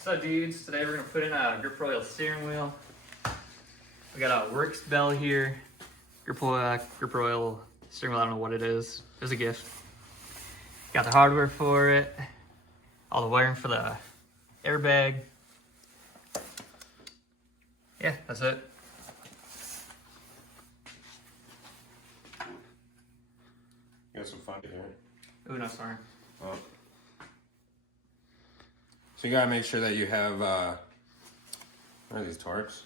So dudes, today we're gonna put in a grip oil steering wheel. We got a Works bell here. Grip oil steering wheel, I don't know what it is. It was a gift. Got the hardware for it. All the wiring for the airbag. Yeah, that's it. You got some fun there. Ooh, no, sorry. Oh. So you gotta make sure that you have, what are these, Torx?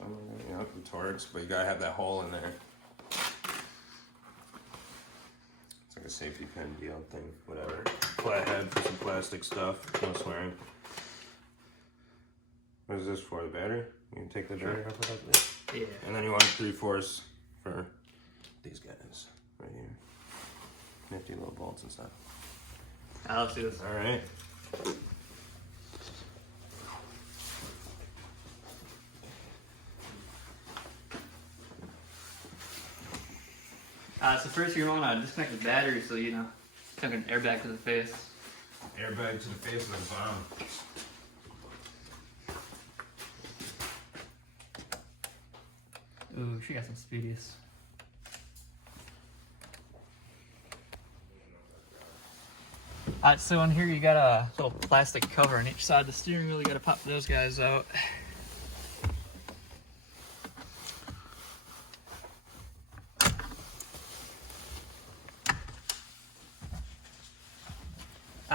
Yeah, the Torx, but you gotta have that hole in there. It's like a safety pin deal thing, whatever. Flathead for some plastic stuff, no swearing. What is this for, the battery? You can take the battery off of that? Yeah. And then you want 3/4 for these guys, right here. Nifty little bolts and stuff. Let's do this. Alright. So first you're gonna want to disconnect the battery so you know, take an airbag to the face. Airbag to the face of the bomb. Ooh, she got some speedies. Alright, so in here you got a little plastic cover on each side of the steering wheel. You gotta pop those guys out.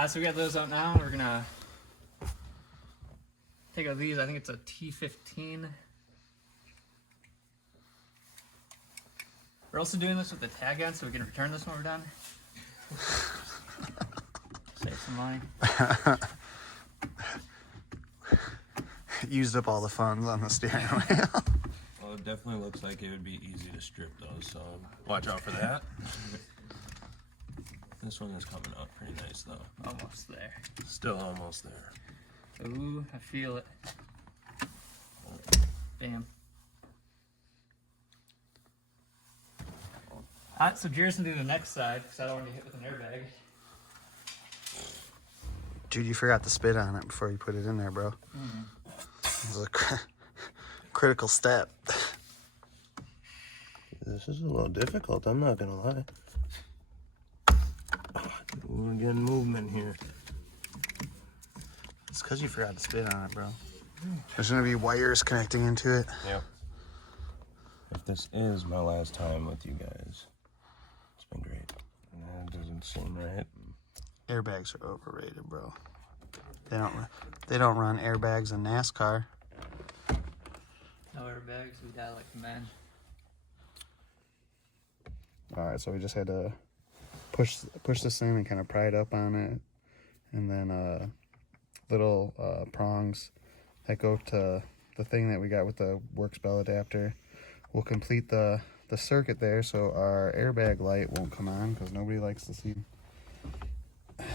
So we got those out now. We're gonna take out these. I think it's a T15. We're also doing this with the tag on so we can return this when we're done. Save some money. Used up all the funds on the steering wheel. Well, it definitely looks like it would be easy to strip those, so watch out for that. This one is coming up pretty nice though. Almost there. Still almost there. Ooh, I feel it. Bam. Alright, so Jared's gonna do the next side because I don't want to get hit with an airbag. Dude, you forgot to spit on it before you put it in there, bro. It was a critical step. This is a little difficult, I'm not gonna lie. We're getting movement here. It's because you forgot to spit on it, bro. There's gonna be wires connecting into it. Yeah. If this is my last time with you guys, it's been great. That doesn't seem right. Airbags are overrated, bro. They don't run airbags in NASCAR. No airbags, we die like men. All right, so we just had to push this in and kind of pry it up on it, and then little prongs that go to the thing that we got with the Works bell adapter. We'll complete the circuit there so our airbag light won't come on because nobody likes to see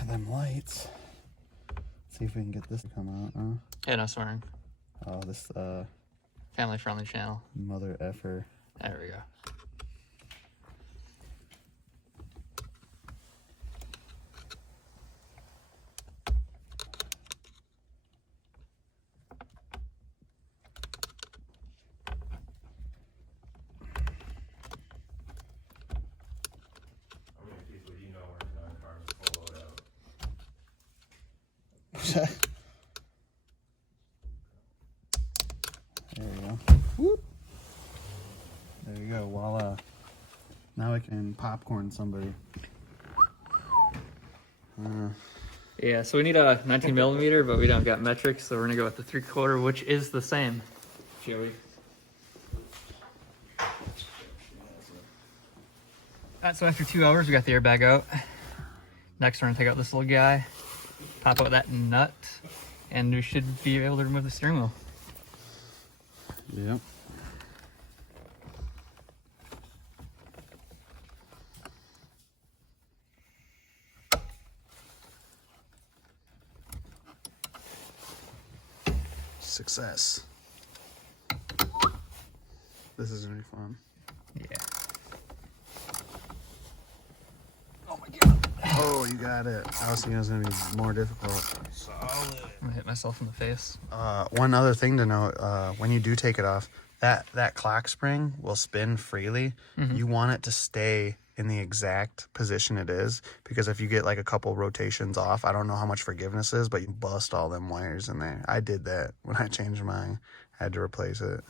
them lights. See if we can get this to come out. Yeah, no swearing. Oh, this Family friendly channel. mother effer. There we go. How many people do you know working on cars full load out? There we go. Whoop. There you go. Voila. Now I can popcorn somebody. Yeah, so we need a 19 millimeter, but we don't got metric, so we're gonna go with the 3/4, which is the same. Joey. Alright, so after 2 hours, we got the airbag out. Next, we're gonna take out this little guy, pop out that nut, and we should be able to remove the steering wheel. Yep. Success. This is gonna be fun. Yeah. Oh, you got it. I was thinking it was gonna be more difficult. Solid. I'm gonna hit myself in the face. One other thing to note, when you do take it off, that clock spring will spin freely. You want it to stay in the exact position it is, because if you get like a couple rotations off, I don't know how much forgiveness is, but you bust all them wires in there. I did that when I changed mine. I had to replace it.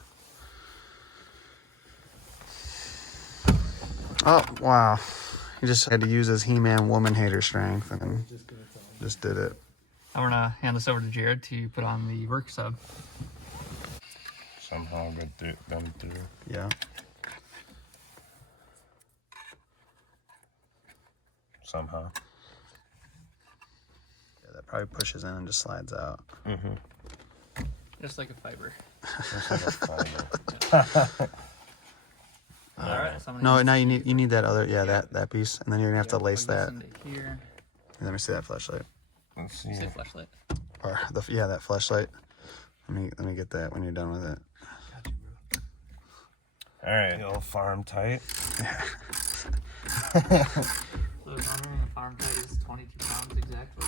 Oh, wow. He just had to use his He-Man woman hater strength and just did it. I'm gonna hand this over to Jared to put on the work sub. Somehow get them through. Yeah. Somehow. Yeah, that probably pushes in and just slides out. Just like a fiber. Just like a fiber. All right. So No, now you need that other, that piece, and then you're gonna have to lace that. Here. Let me see that flashlight, Let's see. Say flashlight. or that flashlight. Let me get that when you're done with it. All right, the old farm tight. So the runner in a farm tight is 22 pounds exactly.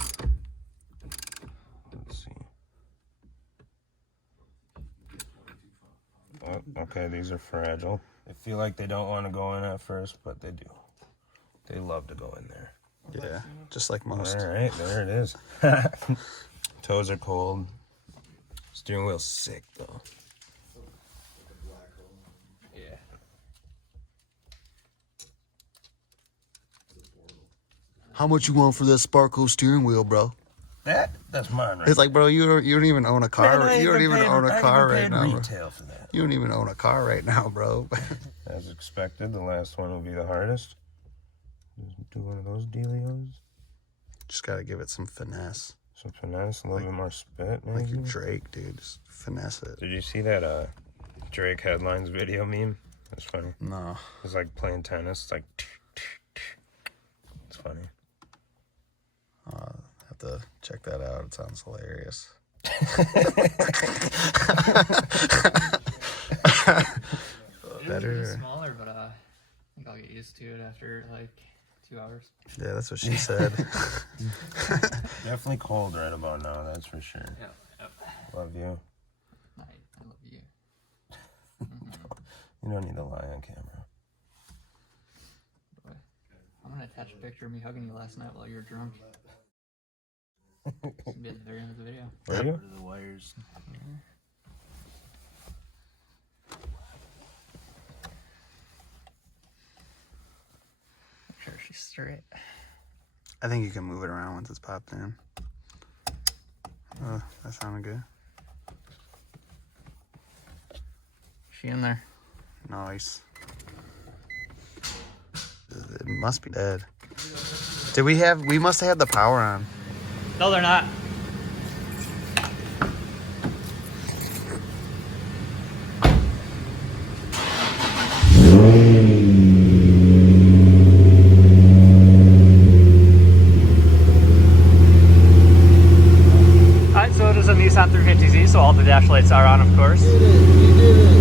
Let's see. Oh, okay, these are fragile. They feel like they don't want to go in at first, but they do. They love to go in there. Yeah, just like most. All right, there it is. Toes are cold. Steering wheel's sick though. Yeah. How much you want for that Sparko steering wheel, bro? That's mine, right? It's like, bro, you don't even own a car. Man, You don't even own a car right now. Bro. Retail for that. You don't even own a car right now, bro. As expected, the last one will be the hardest. Just do one of those dealios. Just gotta give it some finesse, Some finesse, a little bit more spit, maybe. like your Drake, dude. Just finesse it. Did you see that Drake headlines video meme? That's funny. No. It's like playing tennis. It's like, it's funny. Have to check that out. It sounds hilarious. Better. Smaller, but I think I'll get used to it after like 2 hours. Yeah, that's what she said. Definitely cold right about now, that's for sure. Yep. Love you. I love you. You don't need to lie on camera. Boy, I'm gonna attach a picture of me hugging you last night while you were drunk. It's gonna be at the very end of the video. Were you? The wires. Make sure she's straight. I think you can move it around once it's popped in. Oh, that sounded good. She in there? Nice. It must be dead. We must have had the power on. No, they're not. Alright, so it is a Nissan 350Z, so all the dash lights are on, of course. You did it.